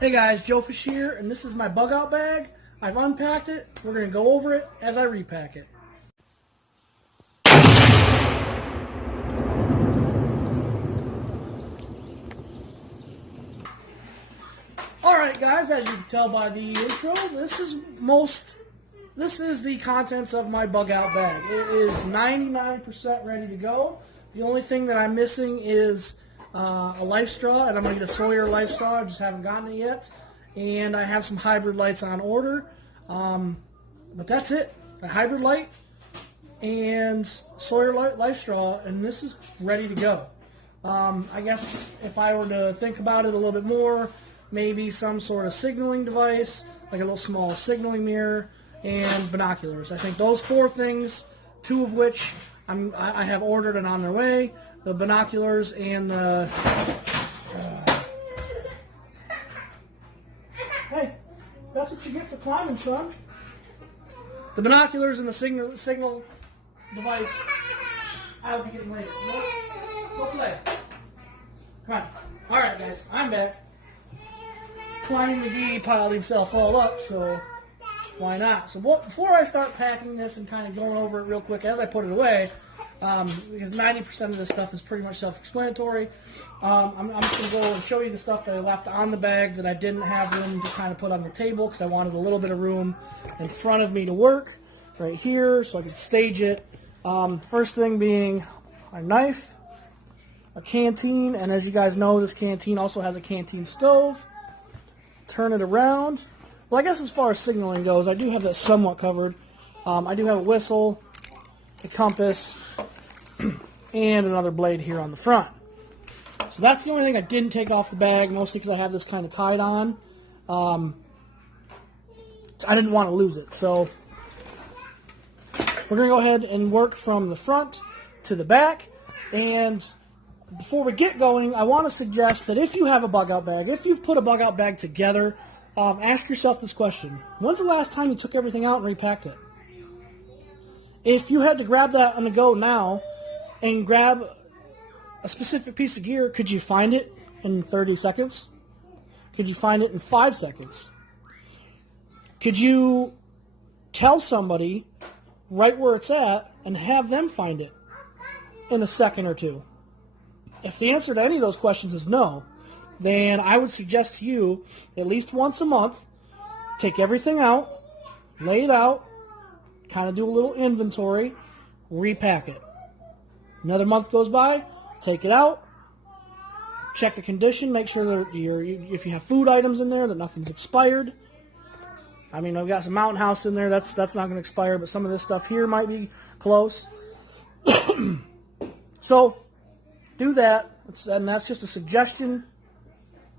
Hey guys, Joefish here, and this is my bug out bag. I've unpacked it. We're going to go over it as I repack it. Alright guys, as you can tell by the intro, this is the contents of my bug out bag. It is 99% ready to go. The only thing that I'm missing is a life straw, and I'm going to get a Sawyer life straw. I just haven't gotten it yet. And I have some hybrid lights on order. But that's it. The hybrid light and Sawyer life straw, and this is ready to go. I guess if I were to think about it a little bit more, maybe some sort of signaling device, like a little small signaling mirror, and binoculars. I think those four things, two of which I have ordered and on their way. The binoculars and the... hey, that's what you get for climbing, son. The binoculars and the signal device. I'll be getting late. Go play. Come on. Alright, guys, I'm back. Klein McGee piled himself all up, so why not? So before I start packing this and kind of going over it real quick as I put it away, because 90% of this stuff is pretty much self-explanatory, I'm just going to go and show you the stuff that I left on the bag that I didn't have room to kind of put on the table because I wanted a little bit of room in front of me to work right here so I could stage it. First thing being a knife, a canteen, and as you guys know, this canteen also has a canteen stove. Turn it around. Well, I guess as far as signaling goes, I do have that somewhat covered. I do have a whistle, a compass, and another blade here on the front. So that's the only thing I didn't take off the bag, mostly because I have this kind of tied on. I didn't want to lose it. So we're going to go ahead and work from the front to the back. And before we get going, I want to suggest that if you have a bug out bag, if you've put a bug out bag together, ask yourself this question. When's the last time you took everything out and repacked it? If you had to grab that on the go now and grab a specific piece of gear, could you find it in 30 seconds? Could you find it in 5 seconds? Could you tell somebody right where it's at and have them find it in a second or two? If the answer to any of those questions is no, then I would suggest to you at least once a month, take everything out, lay it out, kind of do a little inventory, repack it. Another month goes by, take it out, check the condition, make sure that if you have food items in there, that nothing's expired. I mean, I've got some Mountain House in there, that's not going to expire, but some of this stuff here might be close. So, do that, and that's just a suggestion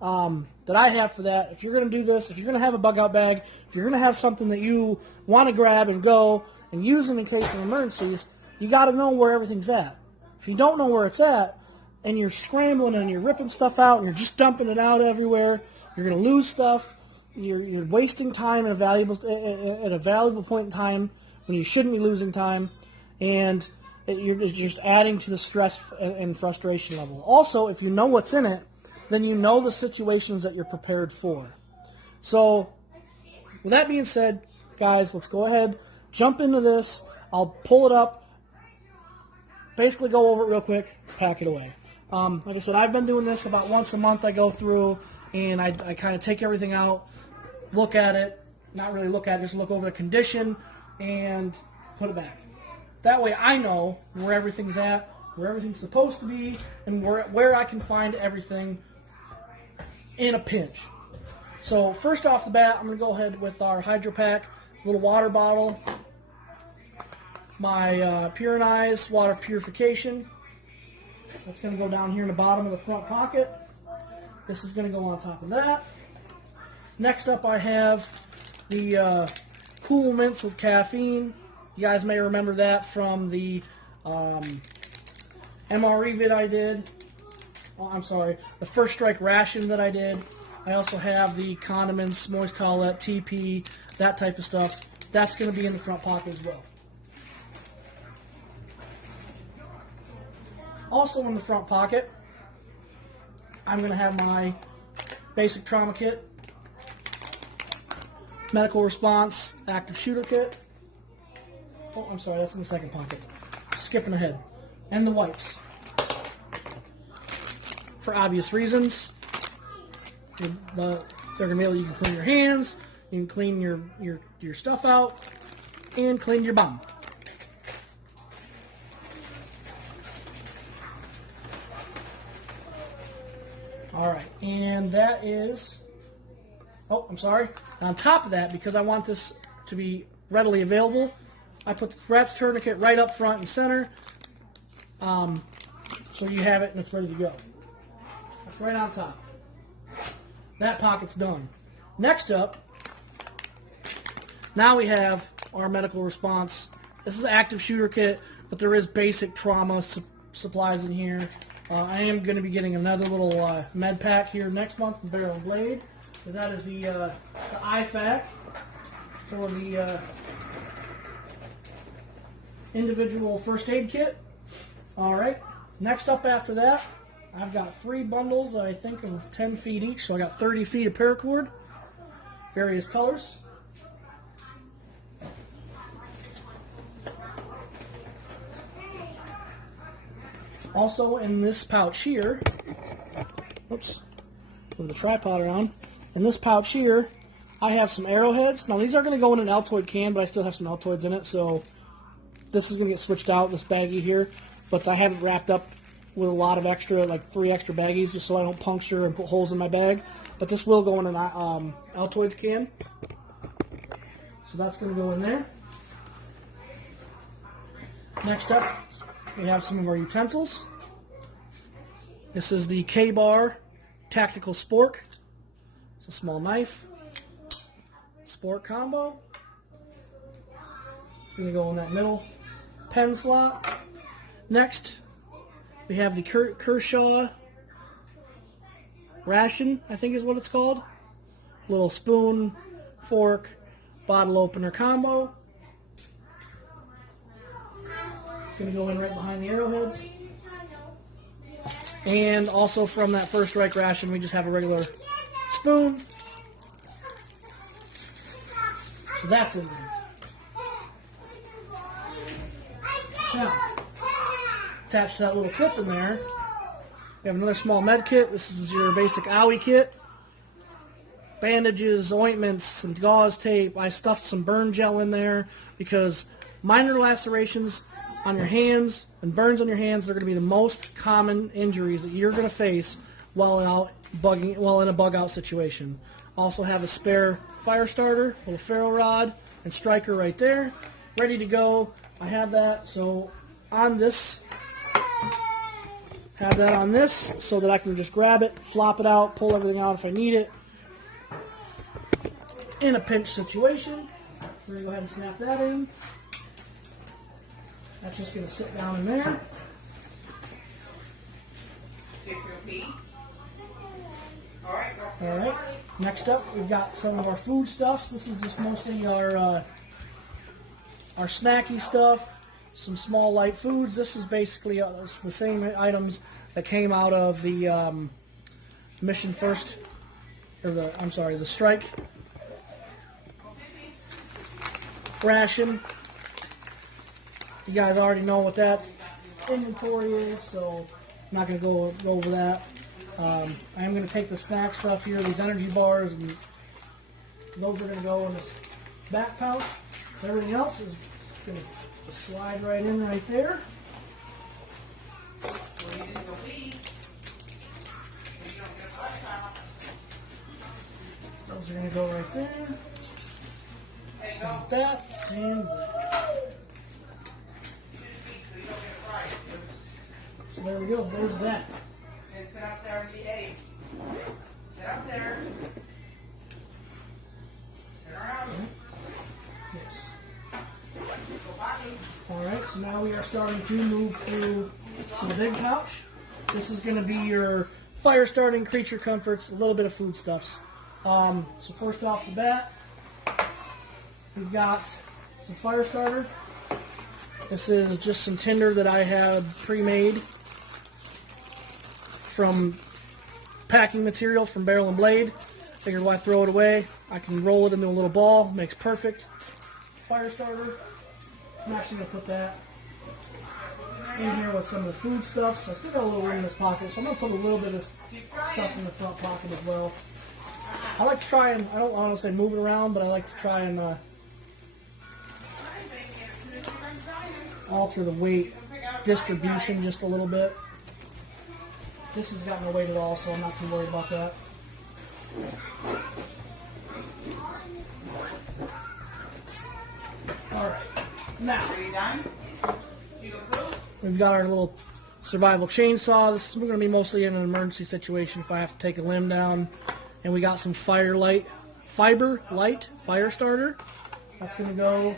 that I have for that. If you're going to do this, if you're going to have a bug out bag, if you're going to have something that you want to grab and go and use in case of emergencies, you got to know where everything's at. If you don't know where it's at, and you're scrambling and you're ripping stuff out and you're just dumping it out everywhere, you're going to lose stuff. You're wasting time at a valuable point in time when you shouldn't be losing time, and you're just adding to the stress and frustration level. Also, if you know what's in it, then you know the situations that you're prepared for. So, with that being said, guys, let's go ahead, jump into this. I'll pull it up, basically go over it real quick, pack it away. Like I said, I've been doing this about once a month. I go through and I kind of take everything out, look at it, not really look at it, just look over the condition and put it back. That way I know where everything's at, where everything's supposed to be, and where I can find everything in a pinch. So first off the bat, I'm going to go ahead with our Hydro Pack little water bottle, my Purinize water purification. That's going to go down here in the bottom of the front pocket. This is going to go on top of that. Next up I have the Cool Mints with caffeine. You guys may remember that from the MRE vid I did. Oh, I'm sorry, the First Strike ration that I did. I also have the condiments, moist towelette, TP, that type of stuff. That's going to be in the front pocket as well. Also in the front pocket, I'm going to have my basic trauma kit. medical response active shooter kit. Oh, I'm sorry, that's in the second pocket. Skipping ahead. And the wipes. For obvious reasons. They're going to be able, you can clean your hands, you can clean your stuff out, and clean your bum. Alright, and that is, oh, I'm sorry. On top of that, because I want this to be readily available, I put the Rat's tourniquet right up front and center, so you have it and it's ready to go. That's right on top. That pocket's done. Next up, now we have our medical response. This is active shooter kit, but there is basic trauma supplies in here. I am going to be getting another little med pack here next month from Barrel and Blade, because that is the IFAC, for the individual first aid kit. Alright, next up after that, I've got 3 bundles, I think, of 10 feet each, so I got 30 feet of paracord, various colors. Also in this pouch here, oops, move the tripod around. In this pouch here, I have some arrowheads. Now these are going to go in an Altoid can, but I still have some Altoids in it, so this is going to get switched out, this baggie here. But I have it wrapped up with a lot of extra, like 3 extra baggies, just so I don't puncture and put holes in my bag. But this will go in an Altoids can. So that's going to go in there. Next up, we have some of our utensils. This is the K-Bar Tactical Spork. It's a small knife. Spork combo. It's going to go in that middle pen slot. Next, we have the Kershaw ration, I think is what it's called. Little spoon, fork, bottle opener combo. Going to go in right behind the arrowheads. And also from that First Strike ration, we just have a regular spoon. So that's in there. Now, attached to that little clip in there, we have another small med kit. This is your basic owie kit. Bandages, ointments, some gauze tape. I stuffed some burn gel in there because minor lacerations on your hands and burns on your hands are going to be the most common injuries that you're going to face while in a bug out situation. Also have a spare fire starter, little ferro rod, and striker right there, ready to go. I have that so on this so that I can just grab it, flop it out, pull everything out if I need it. In a pinch situation, we're going to go ahead and snap that in. That's just going to sit down in there. Alright, next up we've got some of our food stuffs. This is just mostly our snacky stuff, some small light foods. This is basically the same items that came out of the Mission First, or the Strike ration. You guys already know what that inventory is, so I'm not going to go over that. I am going to take the snack stuff here, these energy bars, and those are going to go in this back pouch. Everything else is going to slide right in right there. Those are going to go right there. Like that, and so there we go, there's that. Sit up there and behave. Sit up there. Sit around. Yes. Alright, so now we are starting to move through the big pouch. This is going to be your fire starting, creature comforts, a little bit of foodstuffs. So first off the bat, we've got some fire starter. This is just some tinder that I had pre-made from packing material from Barrel and Blade. Figured why throw it away? I can roll it into a little ball. Makes perfect fire starter. I'm actually going to put that in here with some of the food stuff. So I still got a little room in this pocket. So I'm going to put a little bit of stuff in the front pocket as well. I like to try and, I don't want to say move it around, but I like to try and alter the weight distribution just a little bit. This has got no weight at all, so I'm not too worried about that. Alright, now Are you done? You go through? we've got our little survival chainsaw. This is going to be mostly in an emergency situation if I have to take a limb down. And we got some fiber light fire starter. That's going to go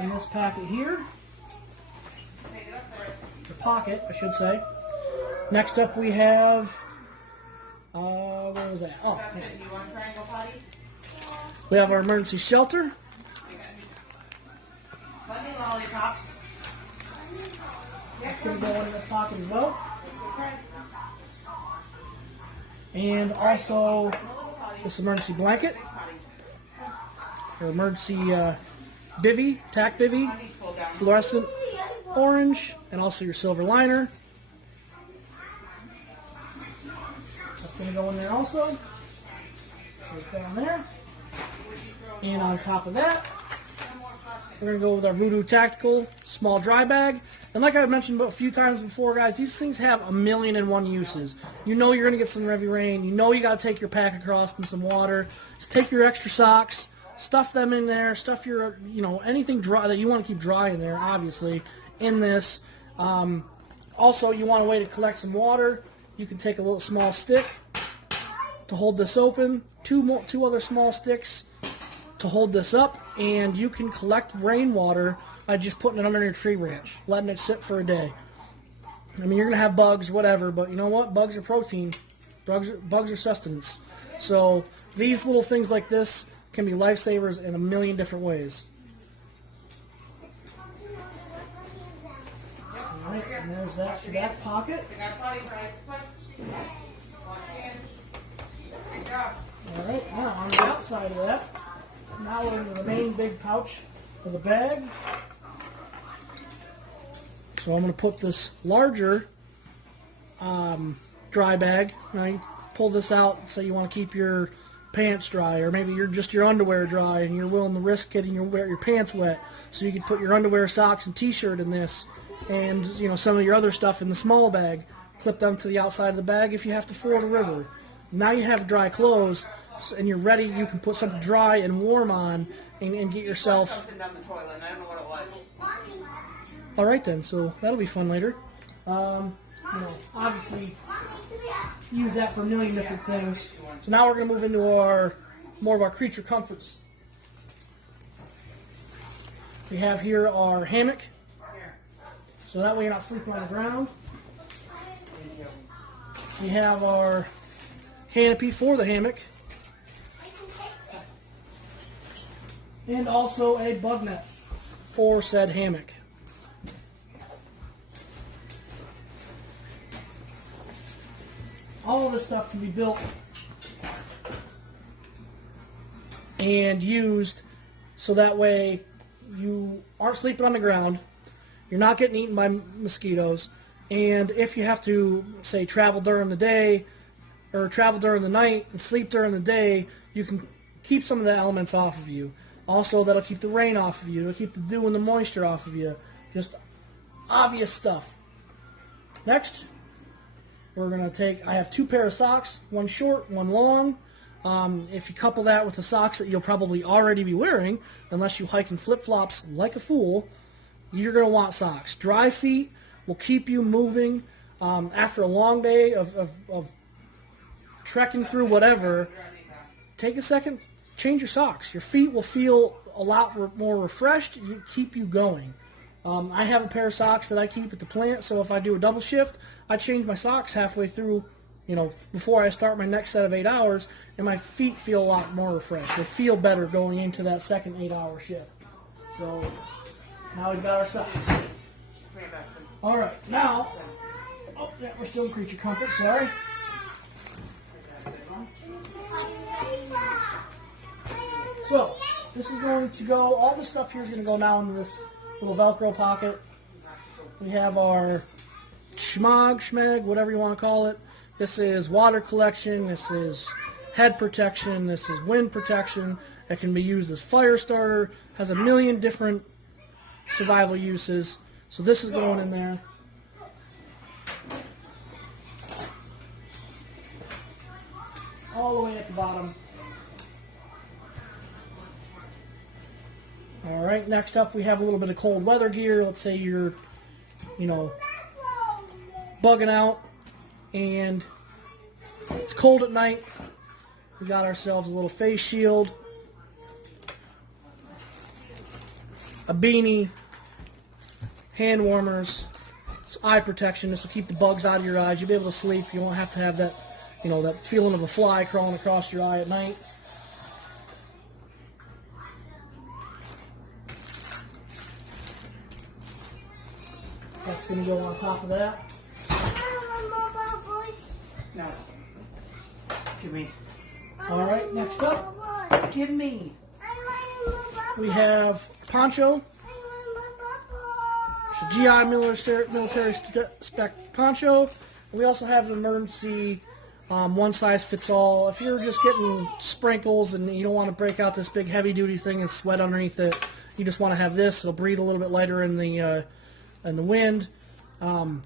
in this packet here. The pocket, I should say. Next up we have, where was that? Oh, yeah. You want a triangle potty? We have our emergency shelter. Plenty of lollipops. That's going to go in this pocket as well. And also this emergency blanket, or emergency bivy, tack bivy, fluorescent orange, and also your silver liner. That's going to go in there also. Right down there. And on top of that, we're going to go with our Voodoo Tactical small dry bag. And like I mentioned a few times before, guys, these things have 1,000,001 uses. You know you're going to get some heavy rain. You know you got to take your pack across in some water. Just take your extra socks, stuff them in there, stuff your, anything dry that you want to keep dry in there, obviously, in this. Also, you want a way to collect some water. You can take a little small stick to hold this open, two other small sticks to hold this up, and you can collect rainwater by just putting it under your tree branch, letting it sit for a day. I mean, you're going to have bugs, whatever, but you know what? Bugs are protein. Bugs are sustenance. So these little things like this can be lifesavers in 1,000,000 different ways. All right, and there's that for that pocket. You got a potty right? Wash hands. Good job. All right, now on the outside of that, now we're into the main big pouch of the bag. So I'm going to put this larger dry bag. Right? Pull this out. Say you want to keep your pants dry, or maybe your underwear dry, and you're willing to risk getting your pants wet. So you can put your underwear, socks, and T-shirt in this, and some of your other stuff in the small bag. Clip them to the outside of the bag if you have to ford a river. Now you have dry clothes, and you're ready. You can put something dry and warm on, and get yourself. Something down the toilet, and I don't know what it was. All right then, so that'll be fun later. Obviously, use that for 1,000,000 different things. So now we're going to move into more of our creature comforts. We have here our hammock, so that way you're not sleeping on the ground. We have our canopy for the hammock, and also a bug net for said hammock. All of this stuff can be built and used so that way you aren't sleeping on the ground, you're not getting eaten by mosquitoes, and if you have to, say, travel during the day or travel during the night and sleep during the day, you can keep some of the elements off of you. Also, that'll keep the rain off of you. It'll keep the dew and the moisture off of you. Just obvious stuff. Next, we're going to take, I have 2 pair of socks, one short, one long. If you couple that with the socks that you'll probably already be wearing, unless you hike in flip-flops like a fool, you're going to want socks. Dry feet will keep you moving. After a long day of trekking through whatever, take a second, change your socks. Your feet will feel a lot more refreshed. Keep you going. I have a pair of socks that I keep at the plant, so if I do a double shift, I change my socks halfway through, before I start my next set of 8 hours, and my feet feel a lot more refreshed. They feel better going into that second 8-hour shift. So, now we've got our socks. Alright, now, we're still in creature comfort, sorry. So, this is going to go, all this stuff here is going to go now into this little Velcro pocket. We have our schmeg, whatever you want to call it. This is water collection, this is head protection, this is wind protection. It can be used as fire starter, has a million different survival uses. So this is going in there. All the way at the bottom. Alright, next up we have a little bit of cold weather gear. Let's say you're, bugging out and it's cold at night. We got ourselves a little face shield, a beanie, hand warmers, some eye protection. This will keep the bugs out of your eyes. You'll be able to sleep. You won't have to have that, that feeling of a fly crawling across your eye at night. That's going to go on top of that. No. Give me. All right, next up, Give me. we have Poncho. It's a GI military spec poncho. And we also have an emergency one size fits all. If you're just getting sprinkles and you don't want to break out this big heavy duty thing and sweat underneath it, you just want to have this. It'll breathe a little bit lighter in the wind. So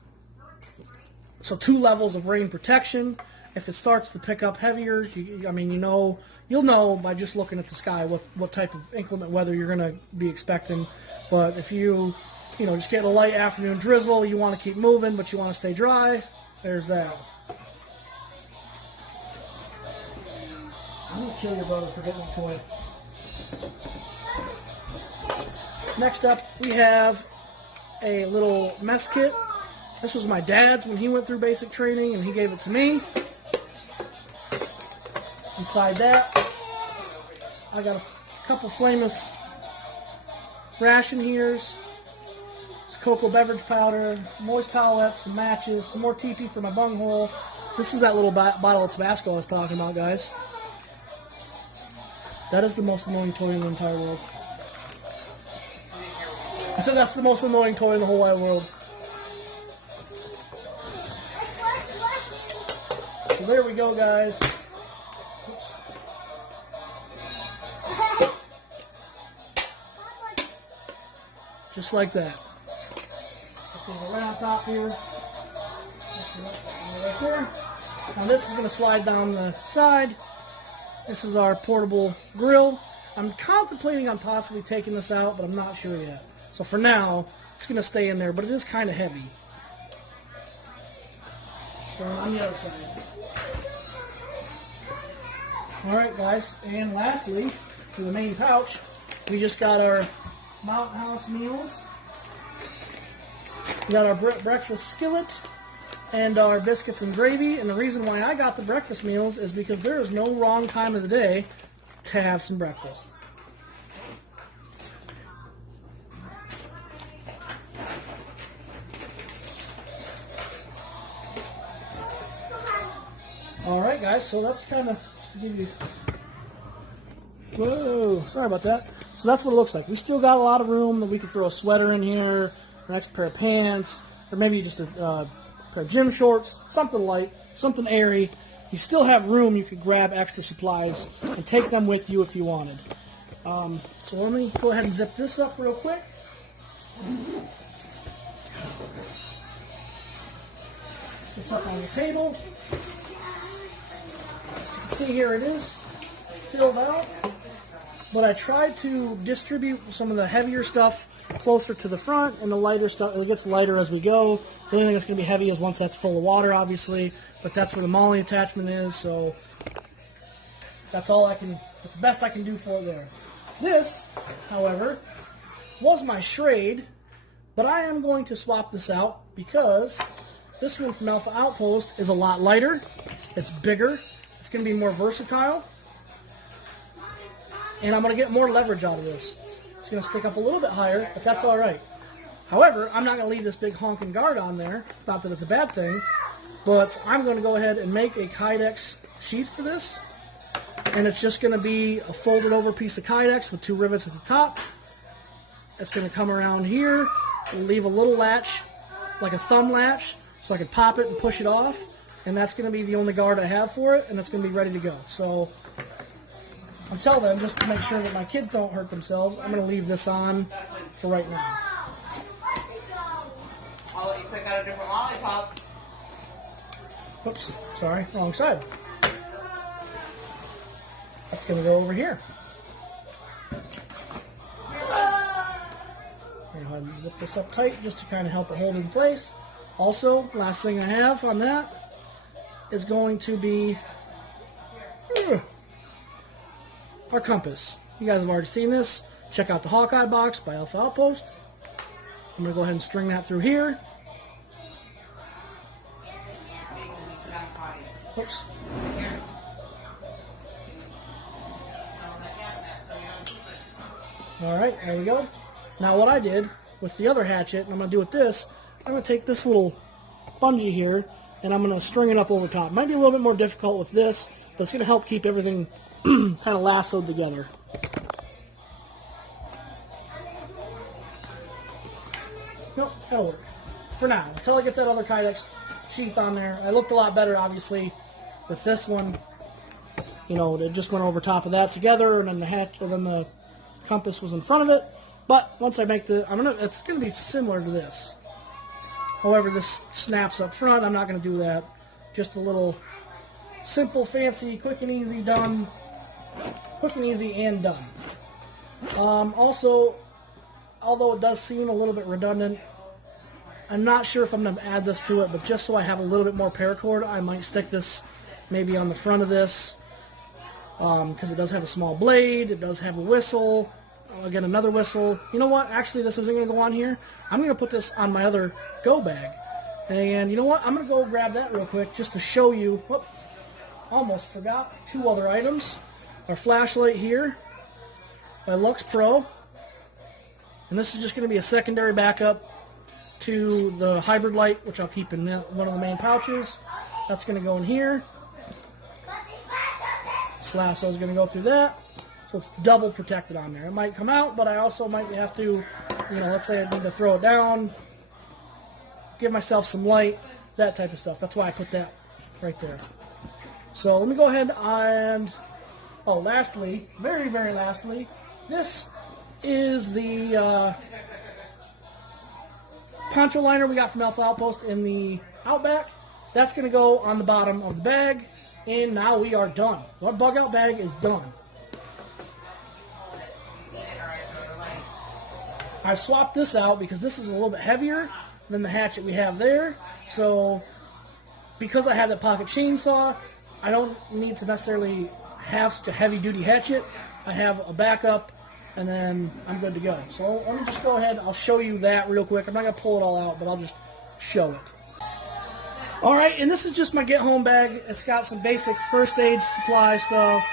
2 levels of rain protection. If it starts to pick up heavier, you'll know by just looking at the sky what type of inclement weather you're going to be expecting. But if you just get a light afternoon drizzle, you want to keep moving, but you want to stay dry, there's that. I'm going to kill your brother for getting a toy. Next up, we have a little mess kit. This was my dad's when he went through basic training, and he gave it to me. Inside that, I got a couple flameless ration heaters, some cocoa beverage powder, moist towelettes, some matches, some more TP for my bunghole. This is that little bottle of Tabasco I was talking about, guys. That is the most annoying toy in the entire world. I said that's the most annoying toy in the whole wide world. So there we go, guys. Oops. Just like that. This is right on top here. Right there. Now this is going to slide down the side. This is our portable grill. I'm contemplating on possibly taking this out, but I'm not sure yet. So for now, it's going to stay in there, but it is kind of heavy. So on the other side. Alright guys, and lastly, for the main pouch, we just got our Mountain House meals. We got our breakfast skillet and our biscuits and gravy. And the reason why I got the breakfast meals is because there is no wrong time of the day to have some breakfast. Alright guys, so that's kind of just to give you... Whoa, sorry about that. So that's what it looks like. We still got a lot of room that we could throw a sweater in here, an extra pair of pants, or maybe just a pair of gym shorts, something light, something airy. You still have room. You could grab extra supplies and take them with you if you wanted. So let me go ahead and zip this up real quick. This up on the table. As you can see here it is, filled out. But I tried to distribute some of the heavier stuff closer to the front, and the lighter stuff, it gets lighter as we go. The only thing that's going to be heavy is once that's full of water, obviously, but that's where the molly attachment is, so that's the best I can do for it there. This, however, was my Schrade, but I am going to swap this out because this one from Alpha Outpost is a lot lighter, it's bigger, it's going to be more versatile, and I'm going to get more leverage out of this. It's going to stick up a little bit higher, but that's all right. However, I'm not going to leave this big honking guard on there. Not that it's a bad thing, but I'm going to go ahead and make a Kydex sheath for this. and it's just going to be a folded over piece of Kydex with 2 rivets at the top. It's going to come around here, leave a little latch, like a thumb latch, so I can pop it and push it off, and that's going to be the only guard I have for it, and it's going to be ready to go. So until then, just to make sure that my kids don't hurt themselves, I'm going to leave this on for right now. I'll let you pick out a different lollipop. Oops, sorry, wrong side. That's going to go over here. I'm going to zip this up tight just to kind of help it hold in place. Also, last thing I have on that is going to be our compass. You guys have already seen this. Check out the Hawkeye box by Alpha Outpost. I'm going to go ahead and string that through here. Oops. Alright, there we go. Now what I did with the other hatchet, and I'm going to do with this, I'm going to take this little bungee here, and I'm going to string it up over top. It might be a little bit more difficult with this, but it's going to help keep everything kind of lassoed together. Nope, that'll work. For now, until I get that other Kydex sheath on there. I looked a lot better, obviously, with this one. You know, it just went over top of that together, and then the compass was in front of it. But once I make it's going to be similar to this. However, this snaps up front. I'm not going to do that. Just a little simple, fancy, quick and easy, done. Quick and easy and done. Also, although it does seem a little bit redundant, I'm not sure if I'm going to add this to it, but just so I have a little bit more paracord, I might stick this maybe on the front of this, because it does have a small blade, it does have a whistle, again another whistle. You know what, actually this isn't going to go on here. I'm going to put this on my other go bag, and you know what, I'm going to go grab that real quick just to show you. Whoop, almost forgot 2 other items. Our flashlight here by Lux Pro, and this is just going to be a secondary backup to the hybrid light, which I'll keep in one of the main pouches. That's going to go in here. Lasso is going to go through that, so it's double protected on there. It might come out, but I also might have to, you know, let's say I need to throw it down, give myself some light, that type of stuff. That's why I put that right there. So let me go ahead and, lastly, very, very lastly, this is the poncho liner we got from Alpha Outpost in the Outback. That's going to go on the bottom of the bag. And now we are done. Our bug out bag is done. I swapped this out because this is a little bit heavier than the hatchet we have there. So, because I have that pocket chainsaw, I don't need to necessarily have such a heavy duty hatchet. I have a backup, and then I'm good to go. So let me just go ahead. I'll show you that real quick. I'm not going to pull it all out, but I'll just show it. Alright, and this is just my get-home bag. It's got some basic first aid supply stuff.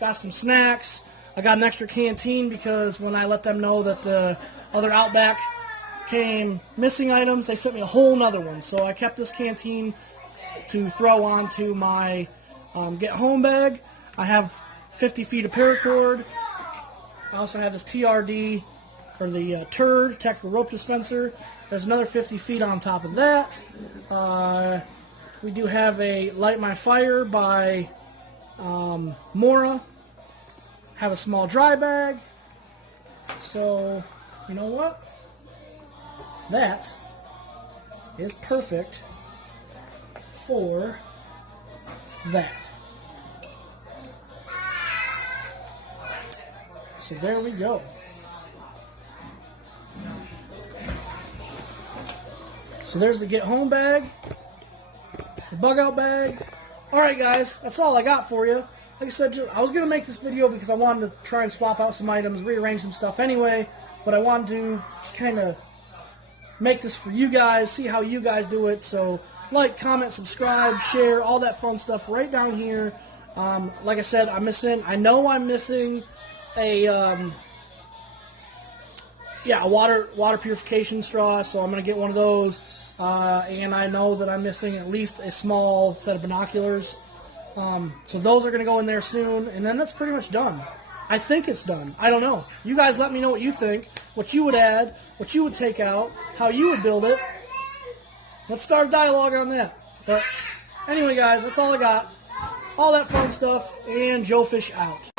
Got some snacks. I got an extra canteen because when I let them know that the other Outback came missing items, they sent me a whole nother one. So I kept this canteen to throw onto my get-home bag. I have 50 feet of paracord. I also have this TRD, or the TURD, Tactical Rope Dispenser. There's another 50 feet on top of that. We do have a Light My Fire by Mora. Have a small dry bag. So, you know what? That is perfect for that. So there we go. So there's the get home bag, the bug out bag. Alright guys, that's all I got for you. Like I said, I was going to make this video because I wanted to try and swap out some items, rearrange some stuff anyway, but I wanted to just kind of make this for you guys, see how you guys do it. So like, comment, subscribe, share, all that fun stuff right down here. Like I said, I know I'm missing a water purification straw, so I'm going to get one of those. And I know that I'm missing at least a small set of binoculars. So those are going to go in there soon, and then that's pretty much done. I think it's done. I don't know. You guys let me know what you think, what you would add, what you would take out, how you would build it. Let's start a dialogue on that. But anyway, guys, that's all I got. All that fun stuff, and Joefish out.